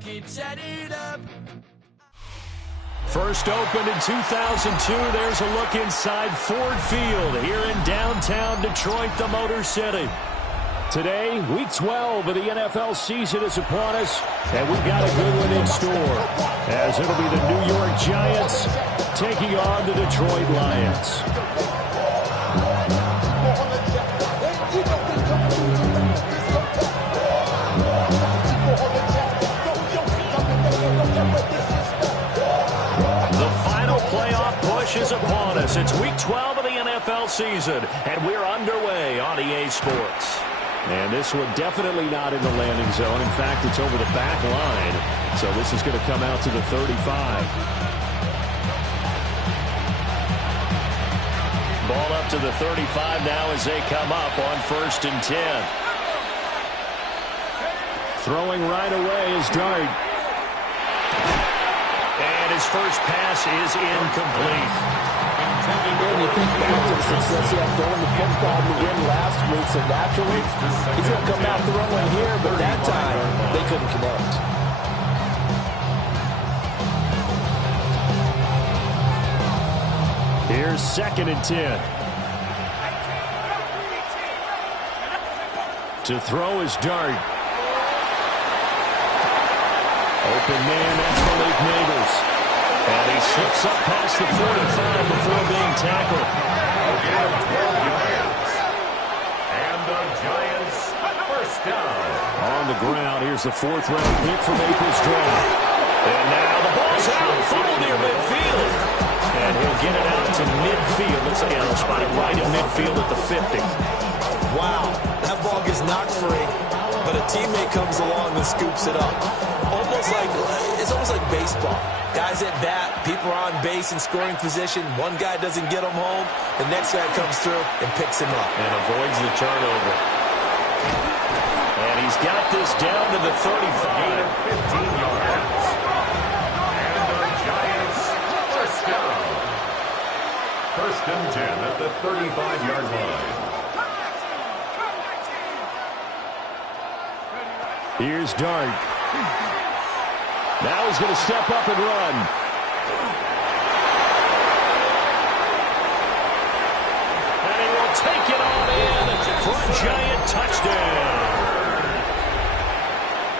keeps adding up. First opened in 2002, there's a look inside Ford Field here in downtown Detroit, the Motor City. Today, Week 12 of the NFL season is upon us, and we've got a good one in store, as it'll be the New York Giants taking on the Detroit Lions. The final playoff push is upon us. It's Week 12 of the NFL season, and we're underway on EA Sports. And this one definitely not in the landing zone. In fact, it's over the back line. So this is going to come out to the 35. Ball up to the 35 now as they come up on 1st and 10. Throwing right away is Dart. And his first pass is incomplete. When you think back to the success he had throwing the football to win last week, so naturally, he's going to come out throwing here, but that time, they couldn't connect. Here's 2nd and 10. To throw is Dart. Open man, that's Malik Neighbors. And he slips up past the 45 before being tackled. And the Giants first down. On the ground, here's the 4th-round pick from April's draft. And now the ball's out, full near midfield. And he'll get it out to midfield. Looks like he'll spot it right in midfield at the 50. Wow, that ball gets knocked free, but a teammate comes along and scoops it up. It's almost like baseball. Guys at bat, people are on base in scoring position. One guy doesn't get him home. The next guy comes through and picks him up. And avoids the turnover. And he's got this down to the 35. 15 yards. And the Giants first down. 1st and 10 at the 35-yard line. Here's Dart. Now he's going to step up and run. And he will take it on in for a Giant touchdown.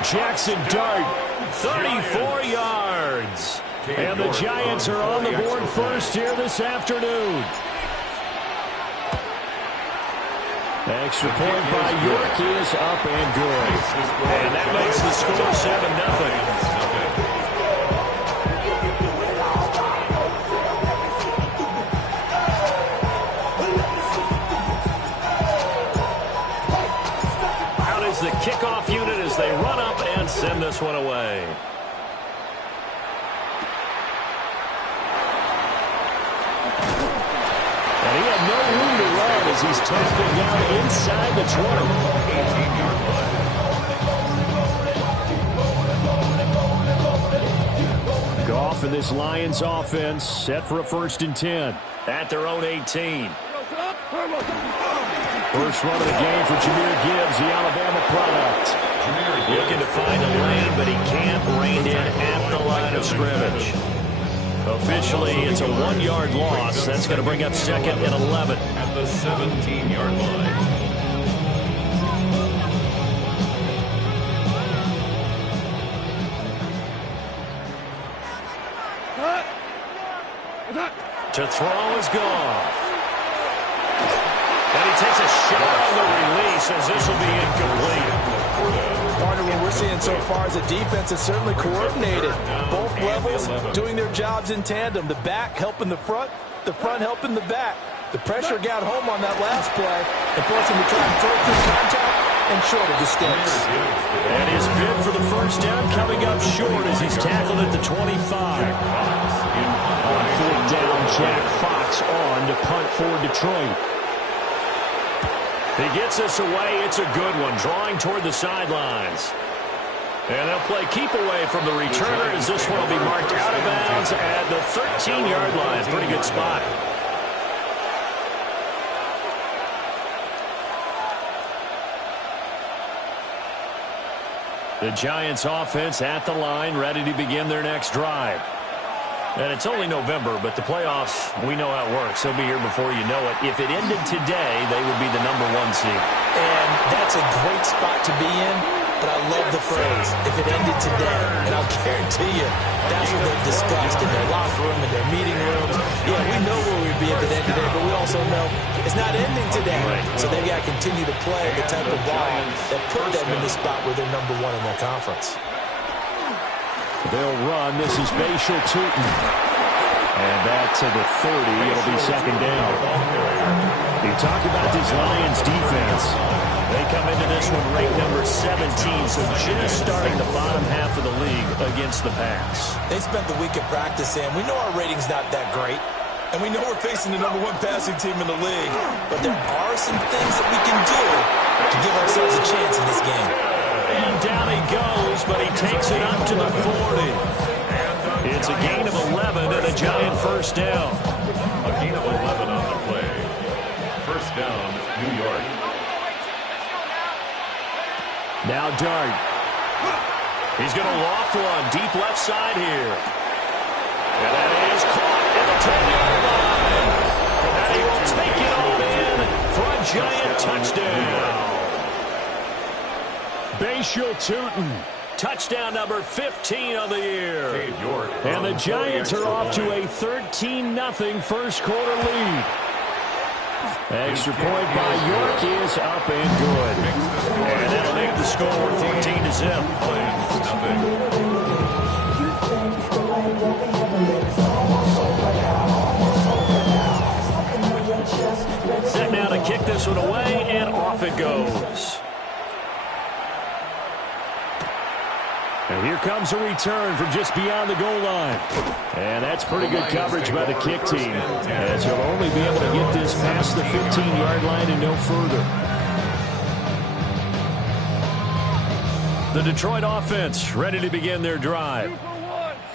Jackson Dart, 34 yards. And the Giants are on the board first here this afternoon. Extra point by York is up and good. And that makes the score 7-0. Out is the kickoff unit as they run up and send this one away. And he had no room to run as he's tackled down inside the 20. 18-yard line. Goff and this Lions offense set for a 1st and 10 at their own 18. First run of the game for Jahmyr Gibbs, the Alabama product. Looking to find a lane, but he can't rein in at the line of scrimmage. Officially, it's a 1-yard loss. That's going to bring up 2nd and 11. At the 17-yard line. To throw is Goff. And he takes a shot on the release as this will be incomplete. Part of what we're seeing so far is a defense that's certainly coordinated. Both levels doing their jobs in tandem. The back helping the front helping the back. The pressure got home on that last play and forced him to try and throw through contact and short of the sticks. And his bid for the first down coming up short as he's tackled at the 25. On 4th down, Jack Fox on to punt for Detroit. He gets this away. It's a good one, drawing toward the sidelines. And they'll play keep away from the returner as this one will be marked out of bounds at the 13-yard line. Pretty good spot. The Giants offense at the line, ready to begin their next drive. And it's only November, but the playoffs, we know how it works. They'll be here before you know it. If it ended today, they would be the #1 seed. And that's a great spot to be in, but I love the phrase, if it ended today. And I'll guarantee you, that's what they've discussed in their locker room, in their meeting rooms. Yeah, we know where we'd be if it ended today, but we also know it's not ending today. So they've got to continue to play the type of ball that put them in the spot where they're #1 in their conference. They'll run. This is Bashal Tutin. And back to the 30. It'll be second down. You talk about this Lions defense. They come into this one ranked #17, so just starting the bottom half of the league against the pass. They spent the week at practice, and we know our rating's not that great. And we know we're facing the #1 passing team in the league. But there are some things that we can do to give ourselves a chance in this game. And down he goes, but he takes it up to the 40. It's a gain of 11 and a Giant first down. A gain of 11 on the play. First down, New York. Now Dart. He's going to loft one deep left side here. And that is caught at the 10-yard line. And he will take it all in for a Giant touchdown. Bashal Tutin, touchdown number 15 on the year. And the Giants are off to a 13-0 first quarter lead. Extra point by York is up and good. And that'll make the score 14-0. Set now to kick this one away, and off it goes. And here comes a return from just beyond the goal line. And that's pretty good coverage by the kick team, as he'll only be able to get this past the 15-yard line and no further. The Detroit offense ready to begin their drive.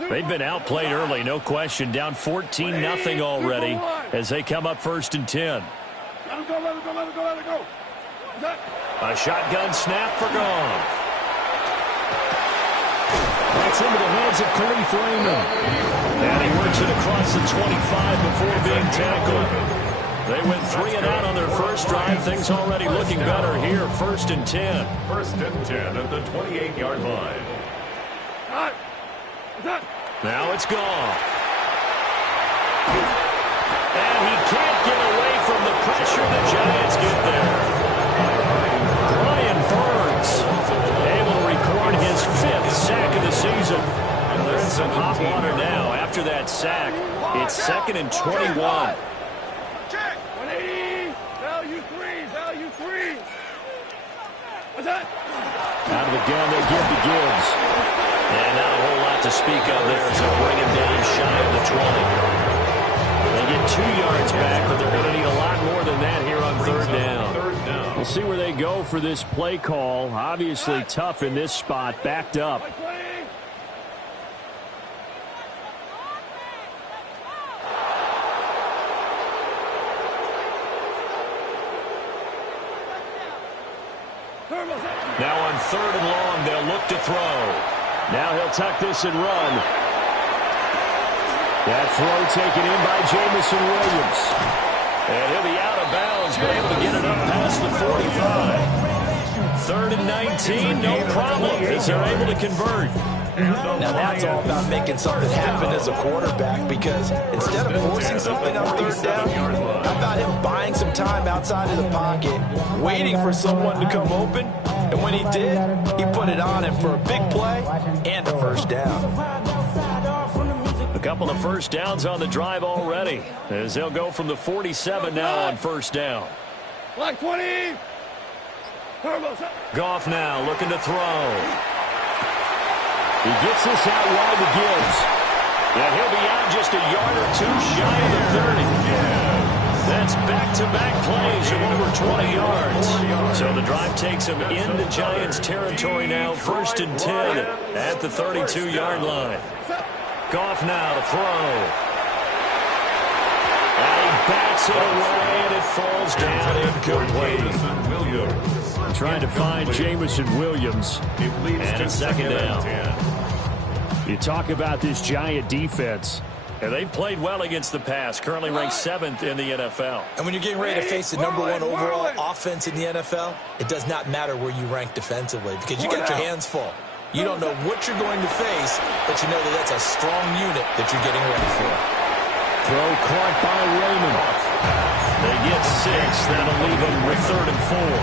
They've been outplayed early, no question, down 14-0 already as they come up 1st and 10. A shotgun snap for Goff. That's into the hands of Khalif Raymond. And he works it across the 25 before being tackled. They went 3 and out on their first drive. Things already looking better here. 1st and 10. 1st and 10 at the 28-yard line. Now it's Goff. And he can't get away from the pressure. The Giants get there. Brian Burns able to record his 5th sack of the season. And they're in some hot water now. After that sack, it's 2nd and 21. Check. 180. Value 3. What's that? Out of the gun, they give to Gibbs. And not a whole lot to speak of there as they bring him down shy of the 20. They get 2 yards back, but they're going to need a lot more than that here on 3rd down. We'll see where they go for this play call. Obviously tough in this spot, backed up. Now on 3rd and long, they'll look to throw. Now he'll tuck this and run. That throw taken in by Jamison Williams. And he'll be out of bounds, but able to get it up past the 45. 3rd and 19, no problem, as they're able to convert. Now that's all about making something happen as a quarterback, because instead of forcing something on 3rd down, how about him buying some time outside of the pocket, waiting for someone to come open, and when he did, he put it on him for a big play and a 1st down. A couple of 1st downs on the drive already, as they'll go from the 47 now on 1st down. Black 20. Goff now looking to throw. He gets this out wide to Gibbs. And he'll be out just a yard or 2 shy of the 30. That's back-to-back plays of over 20 yards. So the drive takes him into Giants territory now, 1st and 10 at the 32-yard line. Goff now to throw. And he bats it away, and it falls down incomplete. Trying to find Jameson Williams. And it's second down. You talk about this Giant defense. And they've played well against the pass, currently ranked 7th in the NFL. And when you're getting ready to face the #1 overall offense in the NFL, it does not matter where you rank defensively because you got your hands full. You don't know what you're going to face, but you know that that's a strong unit that you're getting ready for. Throw caught by Raymond. They get 6. That'll leave them with 3rd and 4.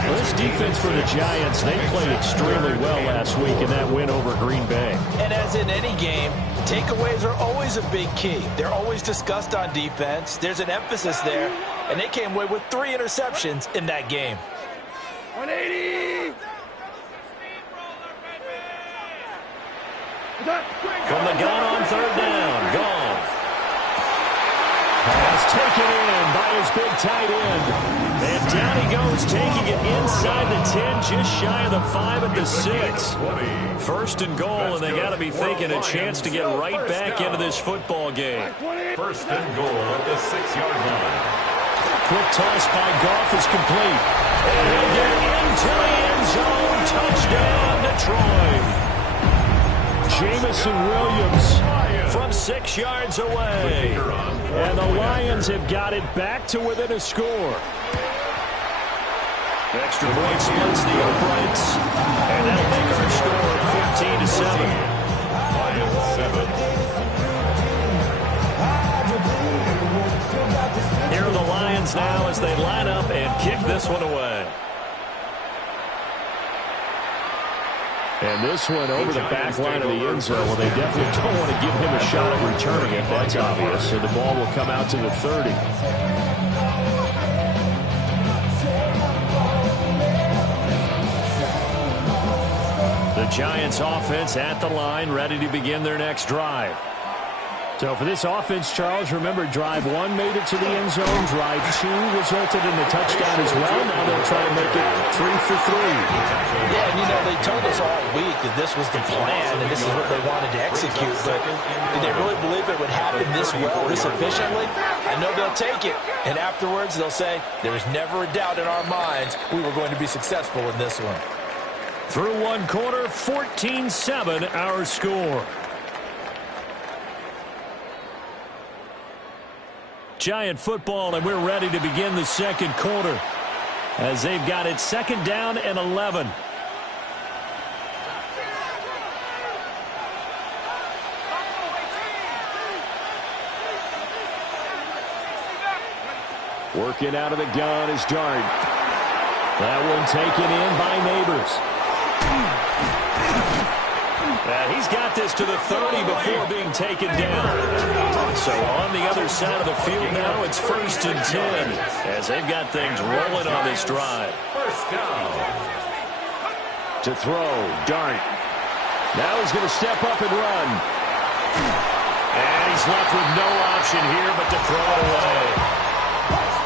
Well, this defense for the Giants, they played extremely well last week in that win over Green Bay. And as in any game, takeaways are always a big key. They're always discussed on defense. There's an emphasis there, and they came away with 3 interceptions in that game. 180. From the gun on 3rd down, Goff. Pass taken in by his big tight end. And down he goes, taking it inside the 10, just shy of the 5 at the 6. 1st and goal, and they got to be thinking a chance to get right back into this football game. 1st and goal at the 6-yard line. Quick toss by Goff is complete. And he'll get into the end zone. Touchdown, Detroit. Jameson Williams from 6 yards away. And the Lions have got it back to within a score. Extra point splits the uprights. And that'll make our score 15-7. Lions 7. Here are the Lions now as they line up and kick this one away. And this one over the back line of the end zone. Well, they definitely don't want to give him a shot at returning it. That's obvious. So the ball will come out to the 30. The Giants offense at the line, ready to begin their next drive. So for this offense, Charles, remember drive 1 made it to the end zone. Drive 2 resulted in a touchdown as well. Now they'll try to make it 3 for 3. Yeah, and you know, they told us all week that this was the plan and this is what they wanted to execute. But did they really believe it would happen this well, this efficiently? I know they'll take it. And afterwards, they'll say, there was never a doubt in our minds we were going to be successful in this one. Through 1 quarter, 14-7 our score. Giant football, and we're ready to begin the 2nd quarter as they've got it 2nd down and 11. Working out of the gun is Dart. That one taken in by Neighbors. He's got this to the 30 before being taken down. So on the other side of the field now, it's 1st and 10 as they've got things rolling on this drive. 1st down. To throw, Dart. Now he's going to step up and run. And he's left with no option here but to throw it away.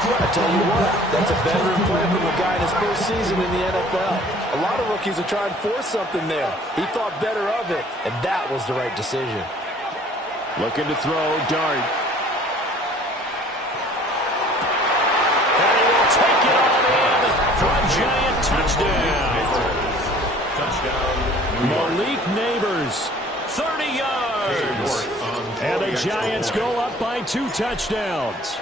I tell you what, that's a veteran play from a guy in his first season in the NFL. A lot of rookies are trying to force something there. He thought better of it, and that was the right decision. Looking to throw, Dart. And he will take it all in for a Giant touchdown. Touchdown. Malik Neighbors, 30 yards. And the Giants go up by 2 touchdowns.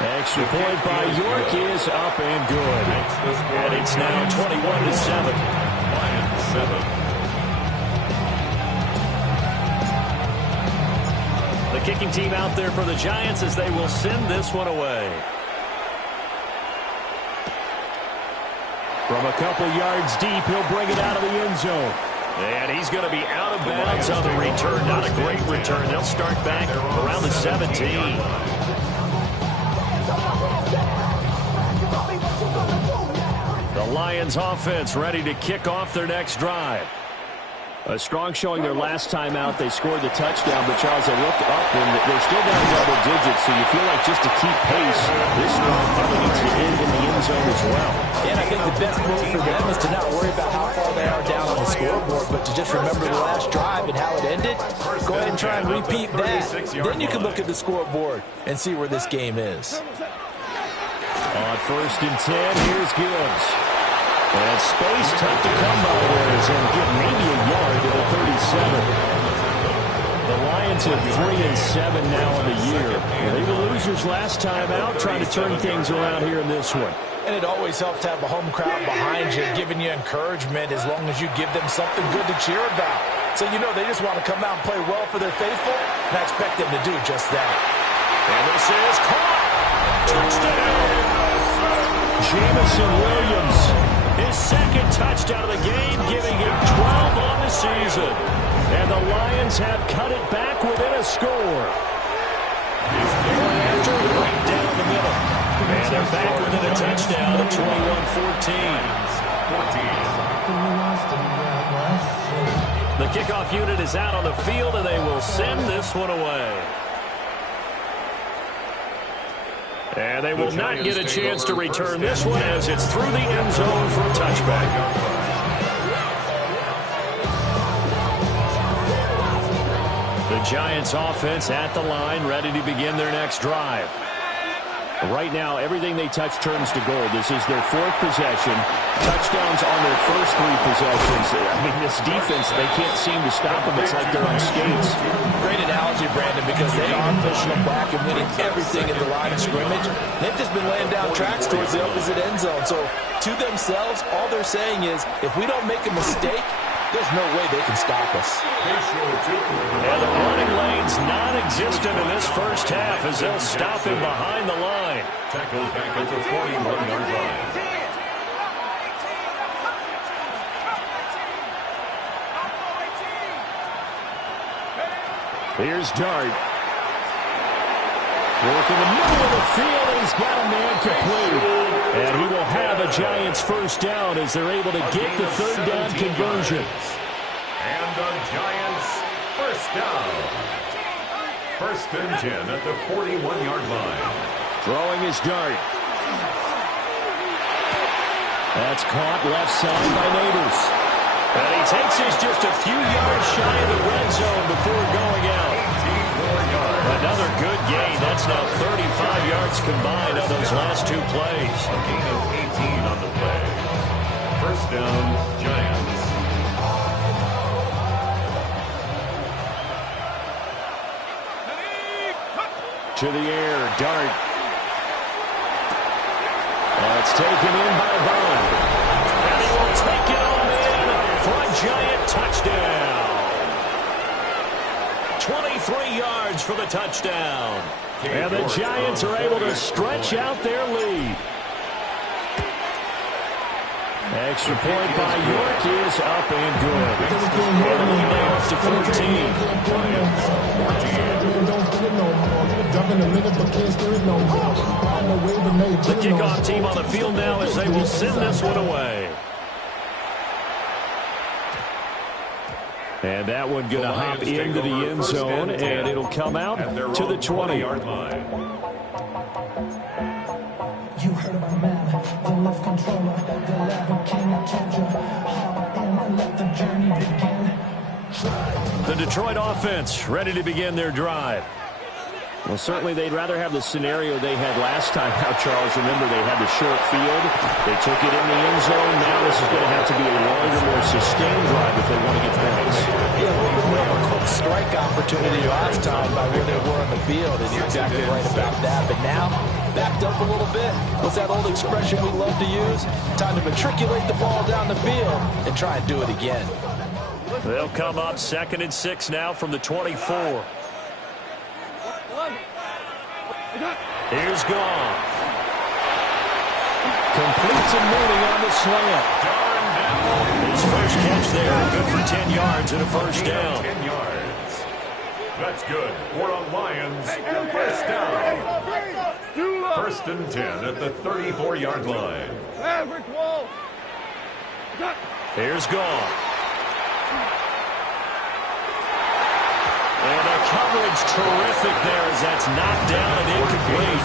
Extra point by York is up and good. And it's now 21-7. Lions 7. The kicking team out there for the Giants as they will send this one away. From a couple yards deep, he'll bring it out of the end zone. And he's going to be out of bounds on the return. Not a great return. They'll start back around the 17. The Lions offense ready to kick off their next drive. A strong showing their last time out. They scored the touchdown, but Charles, they looked up and they're still down double digits, so you feel like just to keep pace, this drive probably needs to end in the end zone as well. And I think the best move for them is to not worry about how far they are down on the scoreboard, but to just remember the last drive and how it ended. Go ahead and try and repeat that. Then you can look at the scoreboard and see where this game is. On On 1st and 10, here's Gibbs. And space tough to come by there as he'll get maybe a yard to the 37. The Lions at 3-7 now in the year. They were losers last time out, trying to turn things around here in this one. And it always helps to have a home crowd behind you, giving you encouragement as long as you give them something good to cheer about. So you know they just want to come out and play well for their faithful, and I expect them to do just that. And this is caught. Touchdown! Jamison Williams, his second touchdown of the game, giving him 12 on the season. And the Lions have cut it back within a score. Going after right down the middle. And they're back within a touchdown at 21-14. The kickoff unit is out on the field, and they will send this one away. And they will not get a chance to return this one as it's through the end zone for a touchback. The Giants offense at the line, ready to begin their next drive. Right now, everything they touch turns to gold. This is their 4th possession. Touchdowns on their first 3 possessions. I mean, this defense, they can't seem to stop them. It's like they're on skates. Great analogy, Brandon, because they are pushing them back and winning everything at the line of scrimmage. They've just been laying down tracks towards the opposite end zone. So, to themselves, all they're saying is, if we don't make a mistake, there's no way they can stop us. And the running lane's non-existent in this first half as they'll stop him behind the line. Tackled back at the 41-yard line. Here's Dart. Working the middle of the field, and he's got a man complete. And he will have a Giants first down as they're able to get the 3rd down conversion. And the Giants first down. 1st and 10 at the 41-yard line. Throwing his Dart. That's caught left side by Neighbors. And he takes us just a few yards shy of the red zone before going out. 18 more yards. Another good gain. That's now 35 yards combined on those last 2 plays. A gain of 18 on the play. First down, Giants. To the air, Dart. That's taken in by Bond. And he will take it on in for a Giant touchdown. 23 yards for the touchdown. And the Giants are able to stretch out their lead. Extra point by York is up and good. And the lead now up to 14. The kickoff team on the field now as they will send this one away. And that one going to hop into the end zone, and it'll come out to the 20-yard line. You heard of a man, the love controller, the level king, I told you, hop on and let the journey begin. The Detroit offense ready to begin their drive. Well, certainly they'd rather have the scenario they had last time out, Charles. Remember, they had the short field. They took it in the end zone. Now this is going to have to be a longer, more sustained drive if they want to get points. Yeah, a little bit more of a quick strike opportunity last time by where they were on the field, and you're exactly right about that. But now, backed up a little bit. What's that old expression we love to use? Time to matriculate the ball down the field and try and do it again. They'll come up 2nd and 6 now from the 24. Here's Goff. Completes a moving on the slant. His first catch there, good for 10 yards and a first down. 10 yards. That's good for a Lions first down. 1st and 10 at the 34-yard line. Here's Goff. And the coverage terrific there as that's knocked down and incomplete.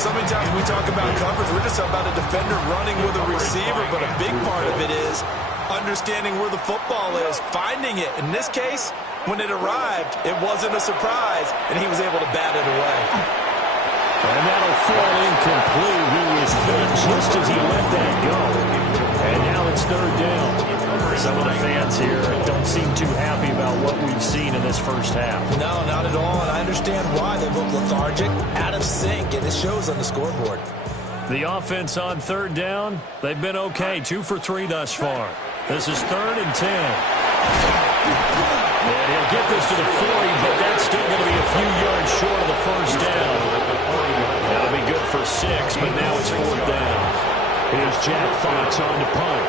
So many times we talk about coverage, we're just about a defender running with a receiver, but a big part of it is understanding where the football is, finding it. In this case, when it arrived, it wasn't a surprise, and he was able to bat it away. And that'll fall incomplete. He was hit just as he let that go. And now it's third down. Some of the fans here don't seem too happy about what we've seen in this first half. No, not at all, and I understand why. They look lethargic, out of sync, and it shows on the scoreboard. The offense on third down, they've been okay. 2 for 3 thus far. This is 3rd and 10. And he'll get this to the 40, but that's still going to be a few yards short of the first down. That'll be good for 6, but now it's 4th down. Here's Jack Fox on to punt.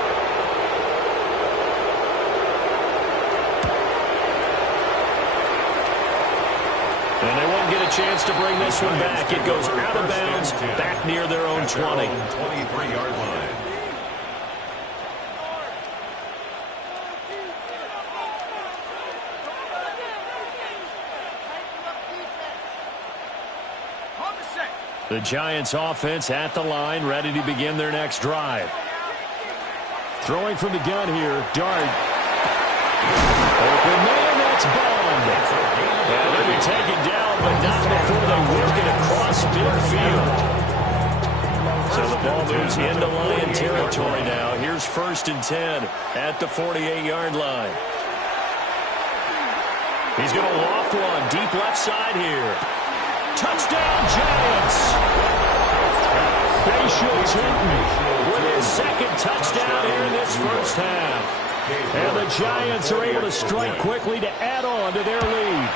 And they won't get a chance to bring this one back. It goes out of bounds, back near their own 20. 23-yard line. The Giants offense at the line, ready to begin their next drive. Throwing from the gun here, Dart. Open man, that's Bond. And they'll be taken down, but not before they work it across midfield. So the ball moves into Lion territory now. Here's 1st and 10 at the 48-yard line. He's going to loft one deep left side here. Touchdown, Giants! Bayshore Tootin with his 2nd touchdown here in this first half. And the Giants are able to strike quickly to add on to their lead.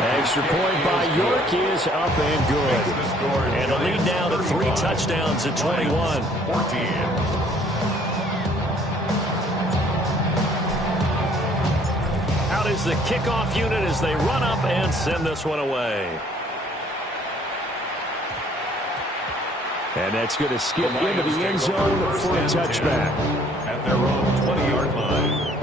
Extra point by York is up and good. And the lead now to 3 touchdowns at 21. 14. Is the kickoff unit as they run up and send this one away. And that's going to skip into the end zone for a touchback. At their own 20-yard line.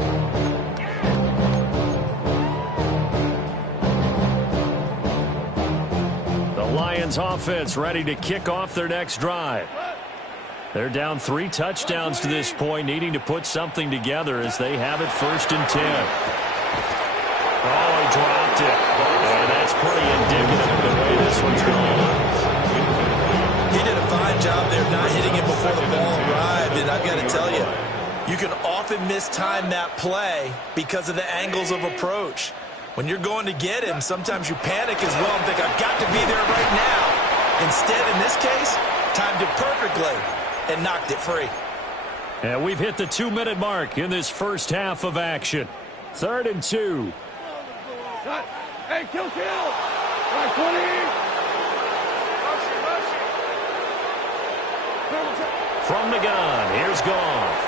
The Lions offense ready to kick off their next drive. They're down 3 touchdowns to this point, needing to put something together as they have it 1st and 10. Oh, he dropped it. And that's pretty indicative of the way this one's going. He did a fine job there of not hitting it before the ball arrived, and I've got to tell you, you can often mistime that play because of the angles of approach. When you're going to get him, sometimes you panic as well and think, I've got to be there right now. Instead, in this case, timed it perfectly and knocked it free. And we've hit the 2-minute mark in this first half of action. 3rd and 2. Hey, kill! Right, 20! From the gun, here's Goff.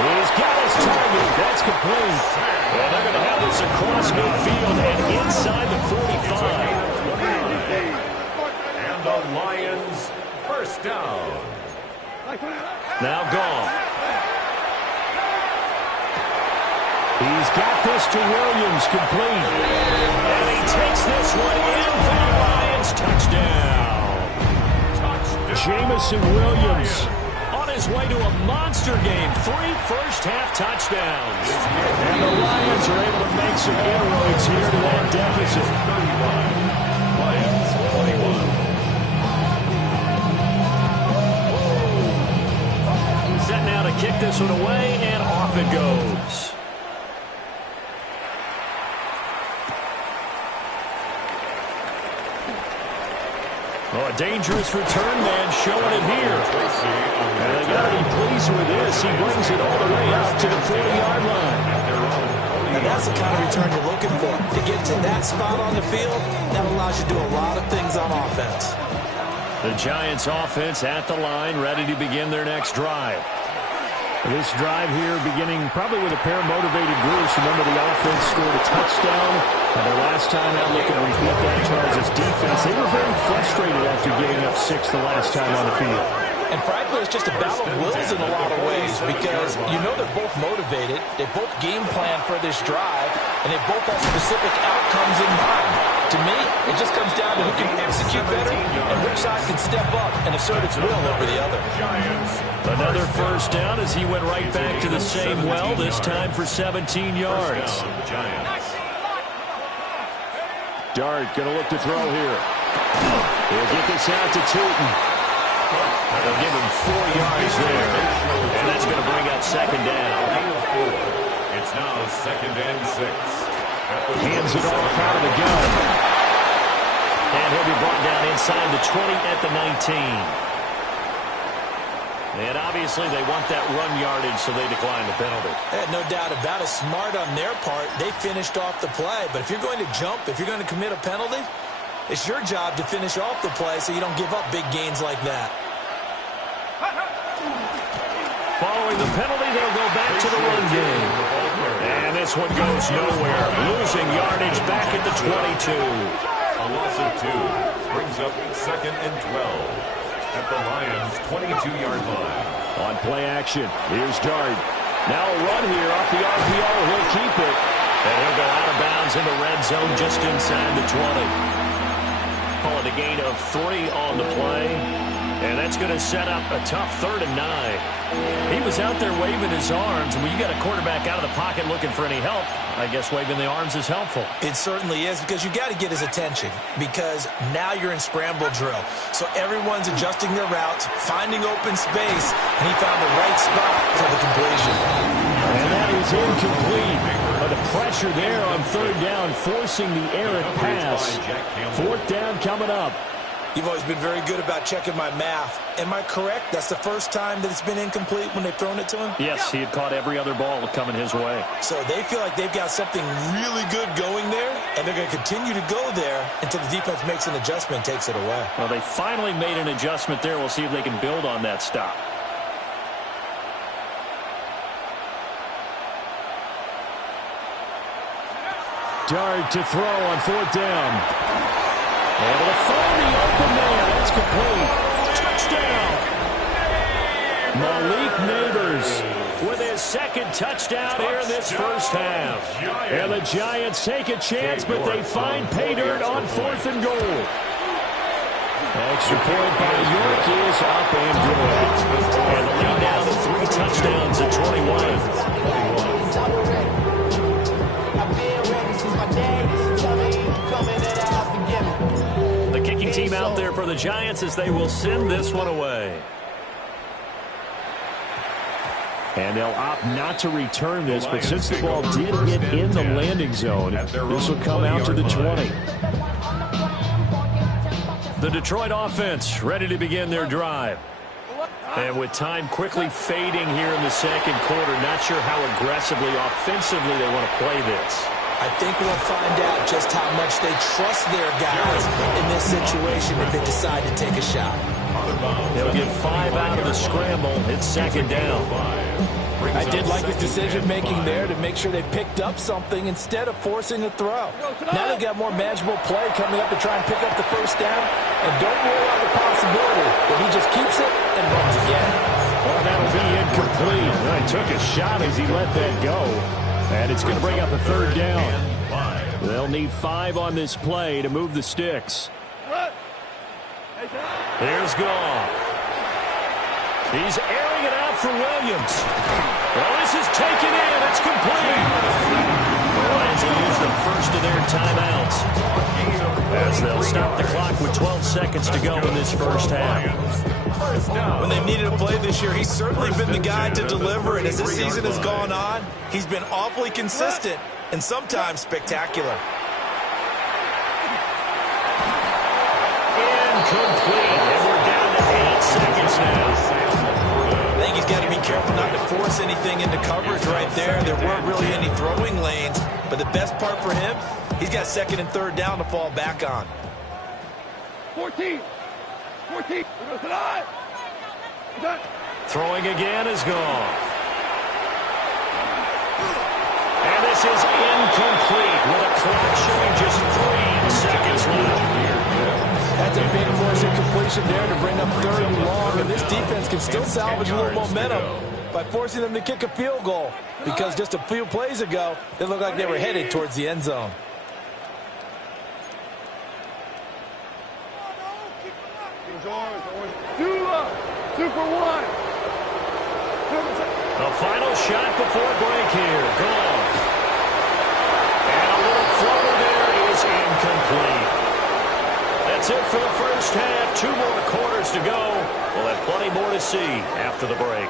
He's got his target. That's complete. And they're going to have this across midfield and inside the 45. And the Lions first down. Now Goff. He's got this to Williams, complete. And he takes this one in for the Lions. Touchdown. Jamison Williams on his way to a monster game. 3 first-half touchdowns. And the Lions are able to make some inroads here to that deficit. 31. Lions 21. Set now to kick this one away, and off it goes. Oh, a dangerous return man showing it here. And they got to be pleased with this. He brings it all the way out to the 40-yard line. And that's the kind of return you're looking for. To get to that spot on the field, that allows you to do a lot of things on offense. The Giants offense at the line, ready to begin their next drive. This drive here beginning probably with a pair of motivated groups. Remember, the offense scored a touchdown. And their last time out, looking to repeat that Chargers defense. They were very frustrated after giving up 6 the last time on the field. And frankly, it's just a battle of wills in a lot of ways because you know they're both motivated. They both game plan for this drive, and they both have specific outcomes in mind. To me, it just comes down to who can execute better and which side can step up and assert its will over the other. Another first down as he went right back to the same well, this time for 17 yards. Dart going to look to throw here. He'll get this out to Tootin. They'll give him 4 yards there. And that's going to bring up second down. It's now 2nd and 6. Hands it off out of the gun. And he'll be brought down inside the 20 at the 19. And obviously they want that run yardage, so they decline the penalty. No doubt about it. Smart on their part. They finished off the play. But if you're going to jump, if you're going to commit a penalty, it's your job to finish off the play so you don't give up big gains like that. Following the penalty, they'll go back to the run game. And this one goes nowhere. Losing yardage back at the 22. A loss of 2 brings up 2nd and 12. At the Lions' 22-yard line. On play action, here's Dart. Now a run here off the RPO. He'll keep it. And he'll go out of bounds in the red zone just inside the 20. Call it a gain of 3 on the play. And that's going to set up a tough 3rd and 9. He was out there waving his arms. And when you got a quarterback out of the pocket looking for any help, I guess waving the arms is helpful. It certainly is, because you got to get his attention, because now you're in scramble drill. So everyone's adjusting their routes, finding open space, and he found the right spot for the completion. And that is incomplete. But the pressure there on 3rd down, forcing the errant pass. 4th down coming up. You've always been very good about checking my math. Am I correct? That's the first time that it's been incomplete when they've thrown it to him? Yes, he had caught every other ball coming his way. So they feel like they've got something really good going there, and they're going to continue to go there until the defense makes an adjustment and takes it away. Well, they finally made an adjustment there. We'll see if they can build on that stop. Dart to throw on 4th down. Able to find the open man. That's complete. Touchdown. Malik Neighbors with his 2nd touchdown here in this first half. And the Giants take a chance, but they find pay dirt on 4th and goal. Extra point by York is up and good. And the lead now to 3 touchdowns at 21. The kicking team out there for the Giants as they will send this one away. And they'll opt not to return this, but since the ball did hit in the landing zone, this will come out to the 20. The Detroit offense ready to begin their drive. And with time quickly fading here in the 2nd quarter, not sure how aggressively, offensively they want to play this. I think we'll find out just how much they trust their guys in this situation if they decide to take a shot. They'll get 5 out of the scramble. It's 2nd down. I did like his decision-making there to make sure they picked up something instead of forcing a throw. Now they've got more manageable play coming up to try and pick up the 1st down. And don't rule out the possibility that he just keeps it and runs again. Well, that'll be incomplete. Well, he took a shot as he let that go. And it's going to bring up a 3rd down. They'll need 5 on this play to move the sticks. Here's Goff. He's airing it out for Williams. Well, this is taken in. It's complete. The Lions will use the first of their timeouts as they'll stop the clock with 12 seconds to go in this first half. When they've needed a play this year, he's certainly been the guy to deliver. And as this season has gone on, he's been awfully consistent and sometimes spectacular. Incomplete. And we're down to 8 seconds now. I think he's got to be careful not to force anything into coverage right there. There weren't really any throwing lanes. But the best part for him, he's got 2nd and 3rd down to fall back on. 14. Throwing again is gone. And this is incomplete with a clock showing just 3 seconds left. That's a big force incompletion there to bring up 3rd and long. And this defense can still salvage a little momentum by forcing them to kick a field goal. Because just a few plays ago, they looked like they were headed towards the end zone. Two for 1. A final shot before break here. Goff. And a little floater there is incomplete. first half. 2 more quarters to go. We'll have plenty more to see after the break.